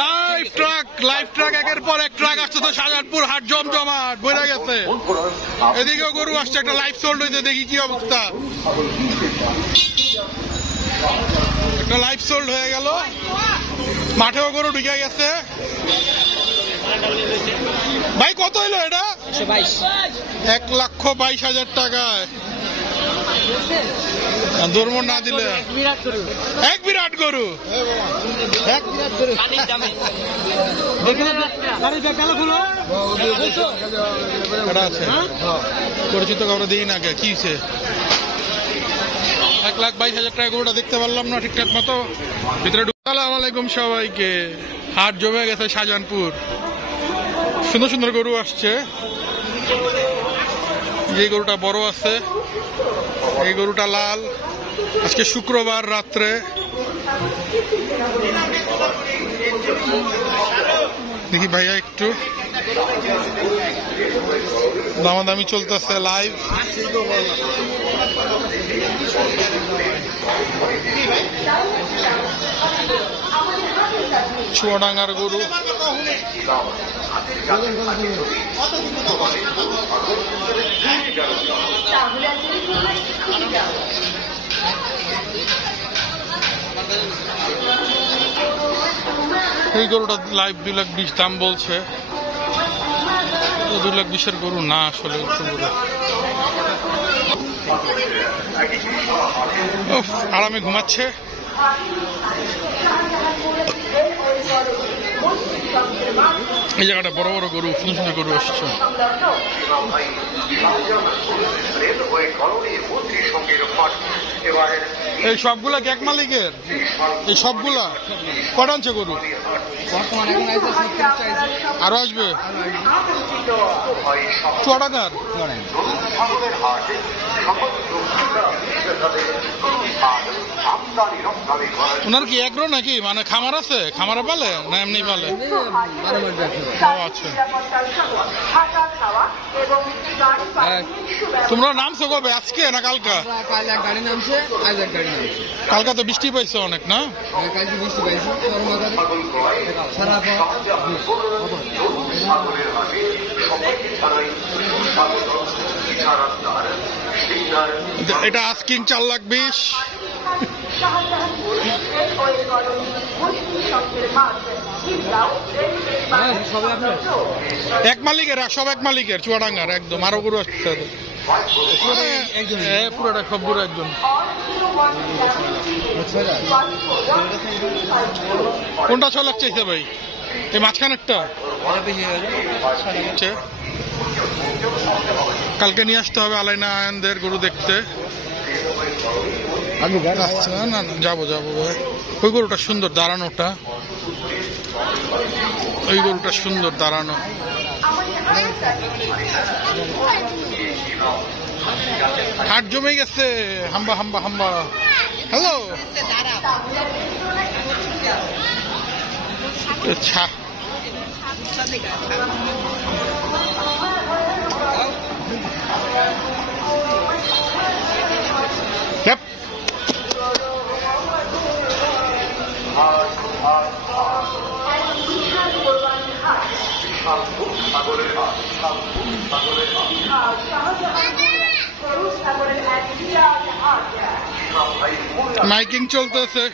Live truck একের পর এক ট্রাক আসছে তো শাহজাহানপুর হাট জমজমাট বইরা গেছে। এদিকেও গরু আসছে, একটা লাইভ সোল্ড হয়েছে, দেখি কি অবস্থা। একটা লাইভ সোল্ড হয়ে গেল, মাঠেও গরু ঢুকে গেছে। ভাই কত হইলো এটা? 1,22,000 টাকায়। ধর্ম না দিলে এক বিরাট গরু। পরিচিত কাউরে দিই না, কি 1,22,000 টাকা গরুটা দেখতে পারলাম না ঠিকঠাক মতো ভিতরে। আসসালামু আলাইকুম সবাইকে। হাট জমে গেছে শাহজাহানপুর, সুন্দর সুন্দর গরু আসছে। যে গরুটা বড় আছে, এই গরুটা লাল। আজকে শুক্রবার রাত্রে। দেখি ভাইয়া একটু দামাদামি চলতেছে লাইভ। চুয়াডাঙ্গার গরু। এই গরুটা লাইভ 2,20,000 দাম বলছে। 2,20,000 গরু না আসলে। আরামে ঘুমাচ্ছে। এই জায়গাটা বড় বড় গরু, সুন্দর সুন্দর গরু আসছে। এই সবগুলা এক মালিকের? এই সবগুলা কটা আনছে গরু? আরো আসবে? চুয়াডাঙ্গার ওনার কি এগ্রো নাকি, মানে খামার আছে? খামারে পালে না এমনি পালে? আচ্ছা, তোমরা নামছো কবে? আজকে না কালকা? কালকা তো বৃষ্টি পাইছো অনেক না? এটা আস্কিং 4,20,000। এক মালিকের, সব এক মালিকের চুয়াডাঙ্গার একদম। আরো গরু আসছে পুরোটা, সব গরু একজন। কোনটা 6 লাখ চাইছে ভাই? এই মাঝখানেরটা? কালকে নিয়ে আসতে হবে আলাইনা আয়নদের গরু দেখতে। না না, যাবো ভাই। ওই গরুটা সুন্দর দাঁড়ানোটা, ওই গরুটা সুন্দর দাঁড়ানো। হাট জমে গেছে। হাম্বা হাম্বা হাম্বা। হ্যালো, আচ্ছা মাইকিং চলতেছে।